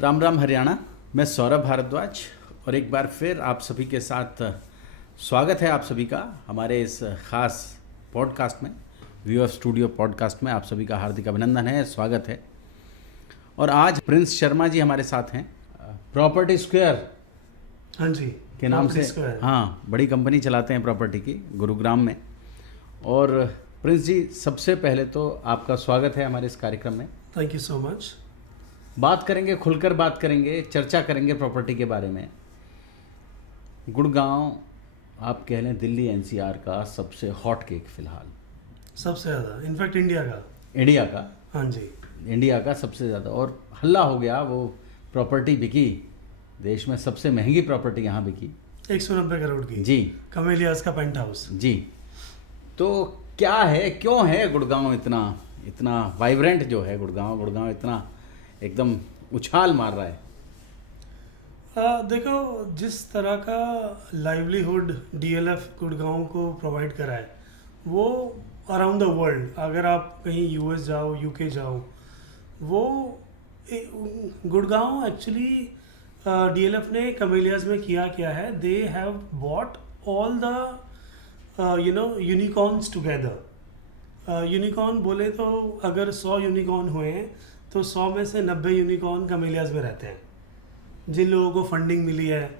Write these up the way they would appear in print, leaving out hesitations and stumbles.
राम राम हरियाणा। मैं सौरभ भारद्वाज और एक बार फिर आप सभी के साथ स्वागत है आप सभी का हमारे इस ख़ास पॉडकास्ट में, व्यू ऑफ स्टूडियो पॉडकास्ट में। आप सभी का हार्दिक अभिनंदन है, स्वागत है। और आज प्रिंस शर्मा जी हमारे साथ हैं, प्रॉपर्टी स्क्वायर हाँ जी के नाम से। हाँ, बड़ी कंपनी चलाते हैं प्रॉपर्टी की गुरुग्राम में। और प्रिंस जी, सबसे पहले तो आपका स्वागत है हमारे इस कार्यक्रम में। Thank you so much. बात करेंगे, खुलकर बात करेंगे, चर्चा करेंगे प्रॉपर्टी के बारे में। गुड़गांव आप कह लें दिल्ली एनसीआर का सबसे हॉट केक फिलहाल, सबसे ज़्यादा, इनफैक्ट इंडिया का। हाँ जी, इंडिया का सबसे ज़्यादा। और हल्ला हो गया, वो प्रॉपर्टी बिकी, देश में सबसे महंगी प्रॉपर्टी यहाँ बिकी 190 करोड़ की जी, कमेलियास का पेंट हाउस जी। तो क्या है, क्यों है गुड़गांव इतना वाइब्रेंट जो है गुड़गांव इतना एकदम उछाल मार रहा है? देखो, जिस तरह का लाइवलीहुड डीएलएफ गुड़गांव को प्रोवाइड करा है वो अराउंड द वर्ल्ड, अगर आप कहीं यूएस जाओ, यूके जाओ, वो गुड़गांव एक्चुअली डीएलएफ ने कमेलियास में किया है, they have bought all the unicorns together. Unicorn बोले तो अगर 100 यूनिकॉर्न हुए हैं तो 100 में से 90 यूनिकॉर्न कमेलियास में रहते हैं, जिन लोगों को फंडिंग मिली है,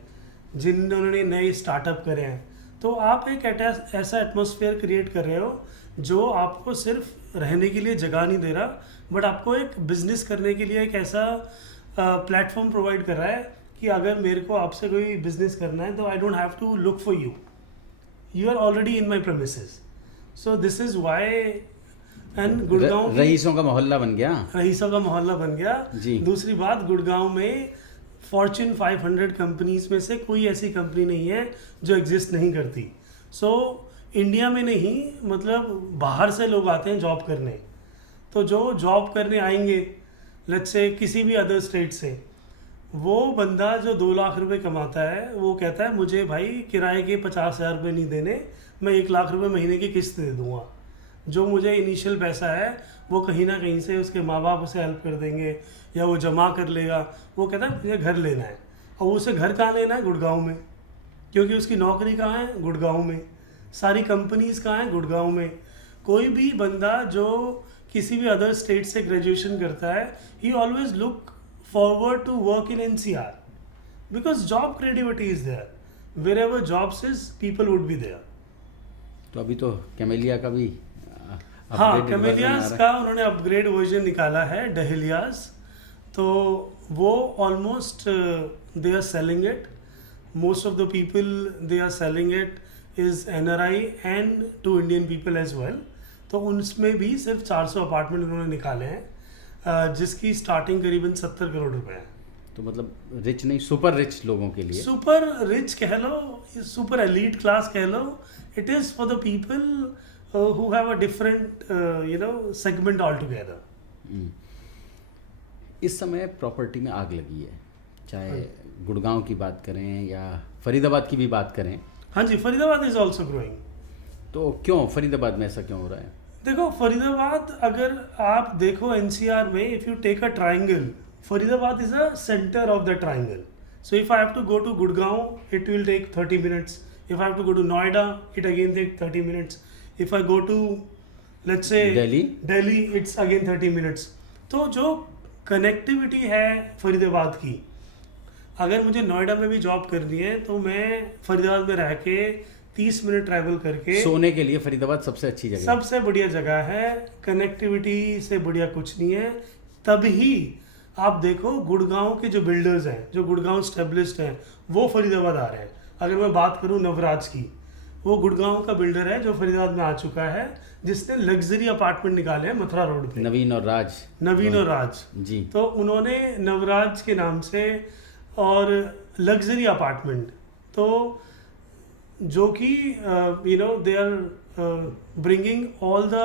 जिन्होंने नए स्टार्टअप करे हैं। तो आप एक ऐसा एटमॉस्फेयर क्रिएट कर रहे हो जो आपको सिर्फ रहने के लिए जगह नहीं दे रहा, बट आपको एक बिजनेस करने के लिए एक ऐसा प्लेटफॉर्म प्रोवाइड कर रहा है कि अगर मेरे को आपसे कोई बिजनेस करना है तो I don't have to look for you are already in my premises. So this is why. And Gurgaon रईसों का मोहल्ला बन गया जी। दूसरी बात, गुड़गांव में फॉर्च्यून 500 कंपनीज में से कोई ऐसी कंपनी नहीं है जो एग्जिस्ट नहीं करती। सो इंडिया में नहीं, मतलब बाहर से लोग आते हैं जॉब करने, तो जो जॉब करने आएंगे लेट्स से किसी भी अदर स्टेट से, वो बंदा जो 2 लाख रुपए कमाता है वो कहता है मुझे भाई किराए के 50,000 रुपये नहीं देने, मैं 1 लाख रुपए महीने की किस्त दे दूँगा। जो मुझे इनिशियल पैसा है वो कहीं ना कहीं से उसके माँ बाप उसे हेल्प कर देंगे या वो जमा कर लेगा। वो कहता है मुझे घर लेना है, और उसे घर कहाँ लेना है? गुड़गांव में, क्योंकि उसकी नौकरी कहाँ है? गुड़गांव में। सारी कंपनीज कहाँ हैं? गुड़गांव में। कोई भी बंदा जो किसी भी अदर स्टेट से ग्रेजुएशन करता है, he always look forward to work in NCR because job creativity is there, wherever jobs is people would be there. तो अभी तो कैमेलिया का भी हाँ, कैमेलियास का उन्होंने अपग्रेड वर्जन निकाला है, डहेलियास। तो वो almost they are selling it, most of the people they are selling it is NRI and to Indian people as well. तो उनमें भी सिर्फ 400 अपार्टमेंट उन्होंने निकाले हैं, जिसकी स्टार्टिंग करीबन 70 करोड़ रुपए है। तो मतलब रिच नहीं, सुपर रिच लोगों के लिए, सुपर रिच कह लो, सुपर एलीट क्लास कह लो, it is for the people who have a different segment altogether। इस समय प्रॉपर्टी में आग लगी है, चाहे गुड़गांव की बात करें या फरीदाबाद की भी बात करें। हाँ जी, फरीदाबाद इज ऑल्सो ग्रोइंग। तो क्यों फरीदाबाद में ऐसा क्यों हो रहा है? देखो, फरीदाबाद अगर आप देखो एनसीआर में, if you take a triangle, Faridabad is a centre of the triangle. So if I have to go to Gurgaon, it will take 30 minutes. If I have to go to Noida, it again take 30 minutes. If I go to let's say Delhi, it's again 30 minutes। तो जो connectivity है फरीदाबाद की, अगर मुझे नोएडा में भी job करनी है तो मैं फरीदाबाद में रह के 30 मिनट ट्रैवल करके, सोने के लिए फरीदाबाद सबसे अच्छी जगह, सबसे बढ़िया जगह है। कनेक्टिविटी से बढ़िया कुछ नहीं है। तभी आप देखो गुड़गांव के जो बिल्डर्स हैं, जो गुड़गांव स्टेब्लिश्ड हैं, वो फरीदाबाद आ रहे हैं। अगर मैं बात करूँ नवराज की, वो गुड़गांव का बिल्डर है जो फरीदाबाद में आ चुका है, जिसने लग्जरी अपार्टमेंट निकाले हैं मथुरा रोड पे। नवीन और राज जी। तो उन्होंने नवराज के नाम से और लग्जरी अपार्टमेंट, तो जो कि they are bringing all the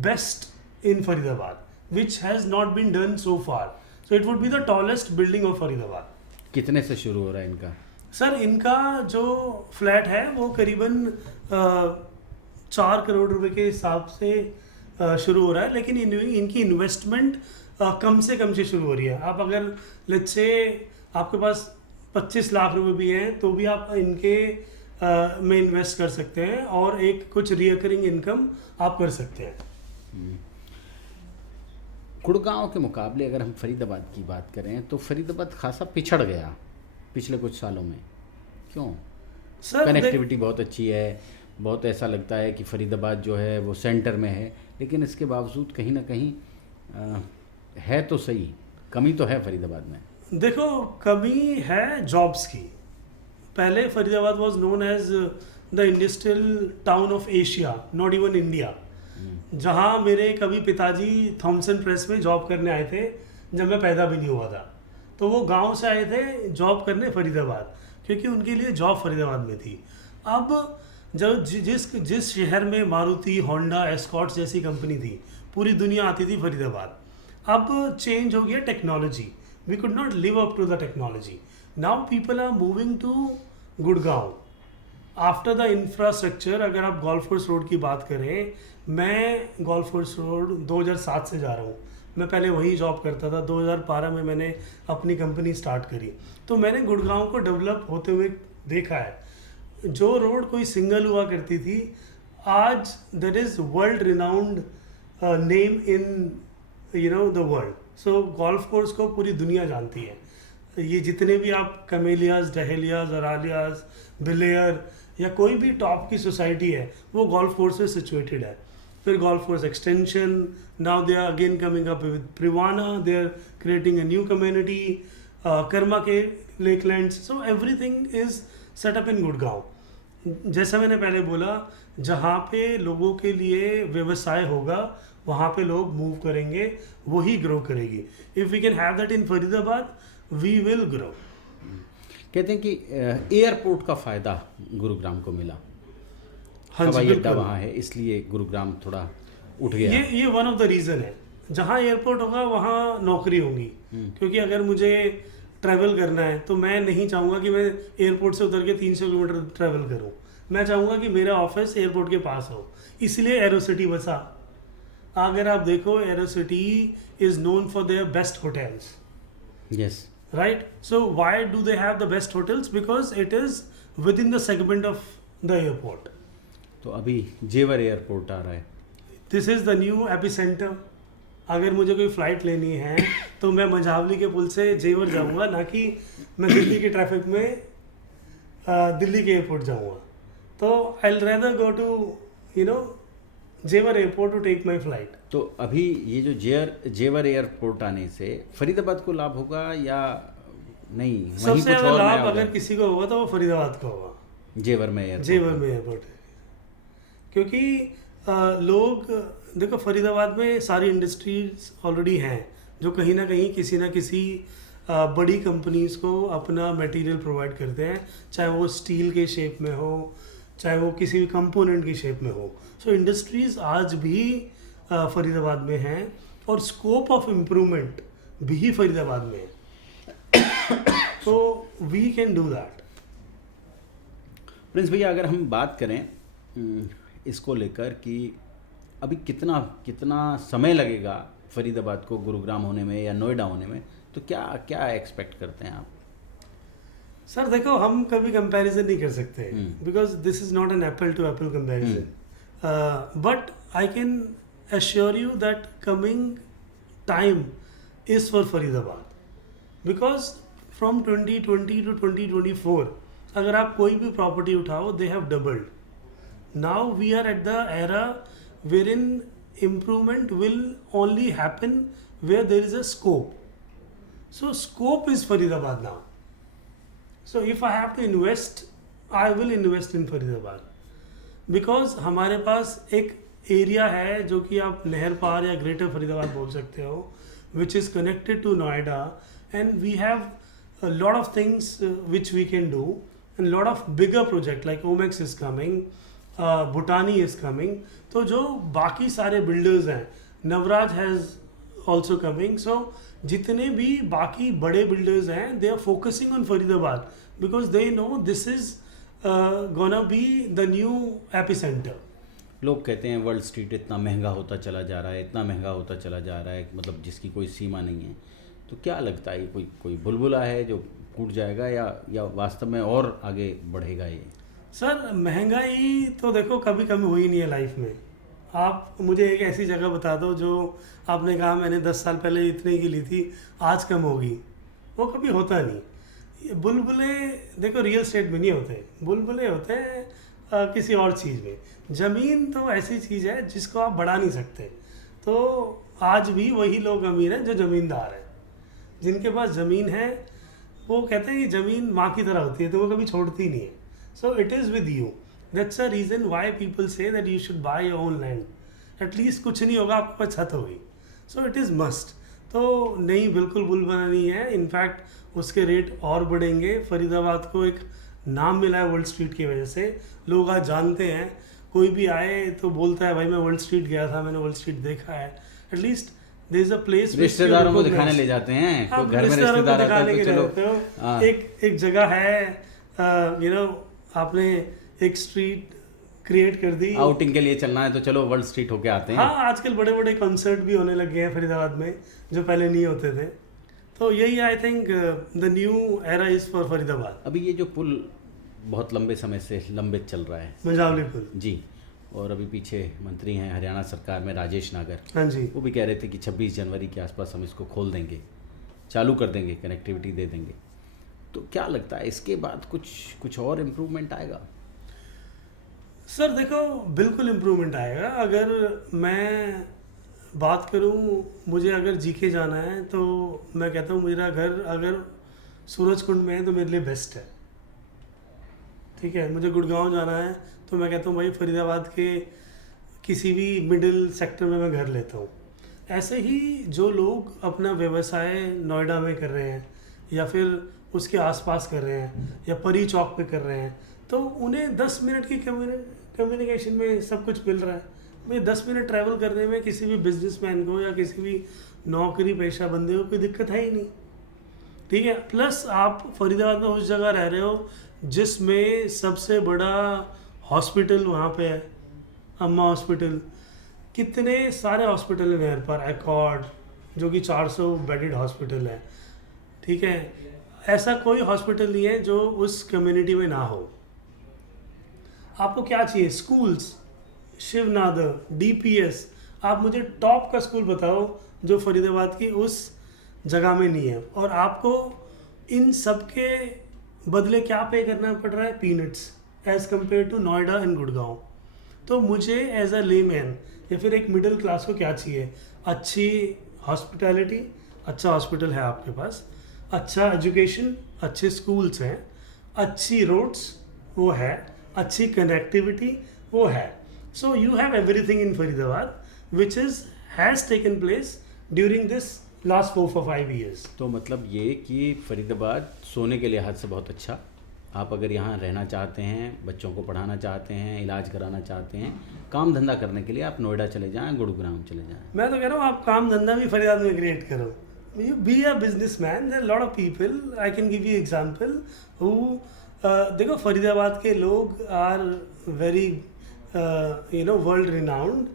best in Faridabad, which has not been done so far. So it would be the tallest building of Faridabad. कितने से शुरू हो रहा है इनका? सर, इनका जो फ्लैट है वो करीबन 4 करोड़ रुपए के हिसाब से शुरू हो रहा है, लेकिन इनकी इन्वेस्टमेंट कम से शुरू हो रही है। आप अगर लेट्स से आपके पास 25 लाख रुपए भी हैं तो भी आप इनके में इन्वेस्ट कर सकते हैं और एक कुछ रिकरिंग इनकम आप कर सकते हैं। गुड़गांव के मुकाबले अगर हम फरीदाबाद की बात करें तो फरीदाबाद खासा पिछड़ गया पिछले कुछ सालों में, क्यों? सर कनेक्टिविटी बहुत अच्छी है, बहुत ऐसा लगता है कि फरीदाबाद जो है वो सेंटर में है, लेकिन इसके बावजूद कहीं ना कहीं है तो सही, कमी तो है फरीदाबाद में। देखो, कमी है जॉब्स की। पहले Faridabad was known as the industrial town of Asia, not even India. जहाँ मेरे कभी पिताजी थॉमसन प्रेस में जॉब करने आए थे जब मैं पैदा भी नहीं हुआ था, तो वो गांव से आए थे जॉब करने फरीदाबाद, क्योंकि उनके लिए जॉब फरीदाबाद में थी। अब जब जिस शहर में मारुति, होंडा, एस्कॉर्ट्स जैसी कंपनी थी, पूरी दुनिया आती थी फरीदाबाद। अब चेंज हो गया technology, we could not live up to the technology. Now people are moving to Gurgaon after the infrastructure. अगर आप गोल्फ कोर्स रोड की बात करें, मैं गोल्फ कोर्स रोड 2007 से जा रहा हूँ। मैं पहले वहीं जॉब करता था। 2012 में मैंने अपनी कंपनी स्टार्ट करी, तो मैंने गुड़गांव को डेवलप होते हुए देखा है। जो रोड कोई सिंगल हुआ करती थी, आज that is world renowned name in the world. So golf course को पूरी दुनिया जानती है। ये जितने भी आप कमेलियाज, डहेलियाज, अरालियाज, बिलेयर या कोई भी टॉप की सोसाइटी है, वो गोल्फ कोर्स में सिचुएटेड है। फिर golf course extension, now they are again coming up with Privana, they are creating a new community, Karma के Lakelands. So everything is set up in Gurgaon. जैसा मैंने पहले बोला, जहाँ पे लोगों के लिए व्यवसाय होगा वहाँ पे लोग मूव करेंगे, वही ग्रो करेगी। If we can have that in Faridabad, we will grow. कहते हैं कि एयरपोर्ट का फ़ायदा गुरुग्राम को मिला। हाँ जी, हवाई अड्डा बिल्कुल। वहाँ है, इसलिए गुरुग्राम थोड़ा उठ गया। ये वन ऑफ द रीज़न है। जहाँ एयरपोर्ट होगा वहाँ नौकरी होंगी, क्योंकि अगर मुझे ट्रैवल करना है तो मैं नहीं चाहूँगा कि मैं एयरपोर्ट से उतर के 300 किलोमीटर ट्रैवल करूँ। मैं चाहूँगा कि मेरा ऑफिस एयरपोर्ट के पास हो, इसलिए एरोसिटी बसा। अगर आप देखो, Aerocity is known for their best hotels, yes, right? So why do they have the best hotels? Because it is within the segment of the airport. तो अभी जेवर एयरपोर्ट आ रहा है। This is the new epicenter. अगर मुझे कोई flight लेनी है तो मैं मंझावली के पुल से जेवर जाऊंगा, ना कि मैं दिल्ली के ट्रैफिक में दिल्ली के एयरपोर्ट जाऊंगा। तो I will rather go to Jewar airport to take my flight. तो अभी ये जो जेवर एयरपोर्ट आने से फरीदाबाद को लाभ होगा या नहीं? वहीं सबसे कुछ ज़्यादा और नया लाभ होगा? अगर किसी को होगा तो वो फरीदाबाद का होगा। जेवर में एयरपोर्ट। जेवर में एयरपोर्ट है, क्योंकि लोग देखो, फरीदाबाद में सारी इंडस्ट्रीज ऑलरेडी हैं जो कहीं ना कहीं किसी ना किसी बड़ी कंपनीज को अपना मटेरियल प्रोवाइड करते हैं, चाहे वो स्टील के शेप में हो, चाहे वो किसी भी कंपोनेंट की शेप में हो। सो इंडस्ट्रीज आज भी फरीदाबाद में हैं और स्कोप ऑफ इम्प्रूवमेंट भी फरीदाबाद में है। तो we can do that. Prince भैया, अगर हम बात करें इसको लेकर कि अभी कितना समय लगेगा फरीदाबाद को गुरुग्राम होने में या नोएडा होने में, तो क्या एक्सपेक्ट करते हैं आप? सर देखो, हम कभी कंपैरिजन नहीं कर सकते, because this is not an apple to apple comparison. But I can assure you that coming time is for Faridabad, because from 2020 to 2024 अगर आप कोई भी प्रॉपर्टी उठाओ, they have doubled. Now we are at the era wherein improvement will only happen where there is a scope. So scope is Faridabad now. So if I have to invest, I will invest in Faridabad, because हमारे पास एक area है जो कि आप नहर पार या greater Faridabad बोल सकते हो, which is connected to Noida, and we have a lot of things which we can do, and lot of bigger project like Omex is coming, Bhutani is coming. तो जो बाकी सारे बिल्डर्स हैं, Navraj has also coming, so जितने भी बाकी बड़े builders हैं, they are focusing on Faridabad because they know this is gonna be the new epicentre. लोग कहते हैं वर्ल्ड स्ट्रीट इतना महंगा होता चला जा रहा है, इतना महंगा होता चला जा रहा है, मतलब जिसकी कोई सीमा नहीं है। तो क्या लगता है, कोई कोई बुलबुला है जो टूट जाएगा या वास्तव में और आगे बढ़ेगा ये? सर महंगाई तो देखो कभी कमी हुई नहीं है लाइफ में। आप मुझे एक ऐसी जगह बता दो जो आपने कहा मैंने 10 साल पहले इतने की ली थी, आज कम होगी, वो कभी होता नहीं। ये बुलबुले देखो रियल एस्टेट में नहीं होते, बुलबुले होते हैं किसी और चीज़ में। ज़मीन तो ऐसी चीज़ है जिसको आप बढ़ा नहीं सकते। तो आज भी वही लोग अमीर हैं जो ज़मींदार हैं, जिनके पास ज़मीन है। वो कहते हैं कि ज़मीन माँ की तरह होती है, तो वो कभी छोड़ती नहीं है। So it is with you, that's a reason why people say that you should by your own land. At least कुछ नहीं होगा, आपके पास छत होगी, सो इट इज़ मस्ट। तो नहीं, बिल्कुल बुलबुला नहीं है। इनफैक्ट उसके रेट और बढ़ेंगे। फरीदाबाद को एक नाम मिला है वर्ल्ड स्ट्रीट की वजह से, लोग आज जानते हैं। कोई भी आए तो बोलता है भाई मैं वर्ल्ड स्ट्रीट गया था, मैंने वर्ल्ड स्ट्रीट देखा है। At least there is a place, रिश्तेदारों को दिखाने ले जाते हैं, आप कोई घर में रिश्तेदारों को रिश्तेदार आता दिखाने है के तो लिए चलो। रहते हो। हाँ। एक जगह है, यू नो, आपने एक स्ट्रीट क्रिएट कर दी, आउटिंग के लिए चलना है तो चलो वर्ल्ड स्ट्रीट होके आते हैं। हाँ आजकल बड़े बड़े कॉन्सर्ट भी होने लगे हैं फरीदाबाद में, जो पहले नहीं होते थे। तो यही I think the new era is for Faridabad. अभी ये जो पुल बहुत लंबे समय से लंबित चल रहा है, मंझावली पुल जी, और अभी पीछे मंत्री हैं हरियाणा सरकार में राजेश नागर, हाँ जी। वो भी कह रहे थे कि 26 जनवरी के आसपास हम इसको खोल देंगे, चालू कर देंगे, कनेक्टिविटी दे देंगे। तो क्या लगता है इसके बाद कुछ और इम्प्रूवमेंट आएगा? सर देखो बिल्कुल इम्प्रूवमेंट आएगा। अगर मैं बात करूं, मुझे अगर जीके जाना है तो मैं कहता हूं मेरा घर अगर सूरजकुंड में है तो मेरे लिए बेस्ट है, ठीक है। मुझे गुड़गांव जाना है तो मैं कहता हूं भाई फरीदाबाद के किसी भी मिडिल सेक्टर में मैं घर लेता हूं। ऐसे ही जो लोग अपना व्यवसाय नोएडा में कर रहे हैं या फिर उसके आसपास कर रहे हैं या परी चौक पे कर रहे हैं, तो उन्हें 10 मिनट की कम्युनिकेशन में सब कुछ मिल रहा है। मुझे 10 मिनट ट्रैवल करने में किसी भी बिजनेसमैन को या किसी भी नौकरी पेशा बंदे को कोई दिक्कत है ही नहीं, ठीक है। प्लस आप फरीदाबाद में उस जगह रह रहे हो जिसमें सबसे बड़ा हॉस्पिटल वहाँ पे है, अम्मा हॉस्पिटल। कितने सारे हॉस्पिटल हैं यहाँ पर, एकॉर्ड जो कि 400 बेडेड हॉस्पिटल है, ठीक है। ऐसा कोई हॉस्पिटल नहीं है जो उस कम्युनिटी में ना हो। आपको क्या चाहिए? Schools, Shiv Nadar, DPS. आप मुझे टॉप का स्कूल बताओ जो फरीदाबाद की उस जगह में नहीं है। और आपको इन सब के बदले क्या पे करना पड़ रहा है? Peanuts as compare to Noida and Gurgaon. तो मुझे एज अ लेमैन या फिर एक मिडिल क्लास को क्या चाहिए? अच्छी हॉस्पिटैलिटी, अच्छा हॉस्पिटल है आपके पास, अच्छा एजुकेशन, अच्छे स्कूल्स हैं, अच्छी रोड्स वो है, अच्छी कनेक्टिविटी वो है। So you have everything in Faridabad which has taken place during this last 4 or 5 years। तो मतलब ये कि फरीदाबाद सोने के लिहाज से बहुत अच्छा। आप अगर यहाँ रहना चाहते हैं, बच्चों को पढ़ाना चाहते हैं, इलाज कराना चाहते हैं, काम धंधा करने के लिए आप नोएडा चले जाएं, गुरुग्राम चले जाएं। मैं तो कह रहा हूँ आप काम धंधा भी फरीदाबाद में क्रिएट करो। You be a businessman. There are a lot of people. I can give you example who देखो फरीदाबाद के लोग are very world renowned.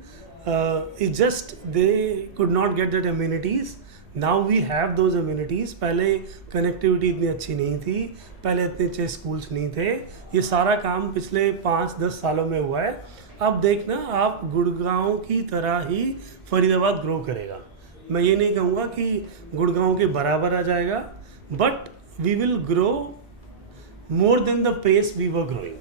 It's just they could not get that amenities. Now we have those amenities. पहले connectivity इतनी अच्छी नहीं थी, पहले इतने अच्छे स्कूल्स नहीं थे। ये सारा काम पिछले 5-10 सालों में हुआ है। अब देखना आप गुड़गांव की तरह ही फरीदाबाद ग्रो करेगा। मैं ये नहीं कहूँगा कि गुड़गांव के बराबर आ जाएगा, but we will grow more than the pace we were growing.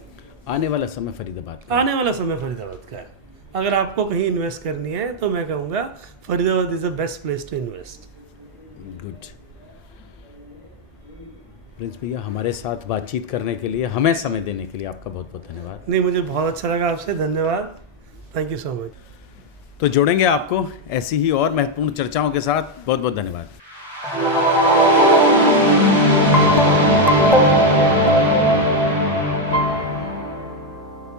आने वाला समय फरीदाबाद का आने वाला समय फरीदाबाद का है। अगर आपको कहीं इन्वेस्ट करनी है तो मैं कहूँगा Faridabad is the best place to invest. Good. Prince भैया, हमारे साथ बातचीत करने के लिए, हमें समय देने के लिए आपका बहुत बहुत धन्यवाद। नहीं, मुझे बहुत अच्छा लगा आपसे, धन्यवाद, थैंक यू सो मच। तो जोड़ेंगे आपको ऐसी ही और महत्वपूर्ण चर्चाओं के साथ। बहुत बहुत धन्यवाद।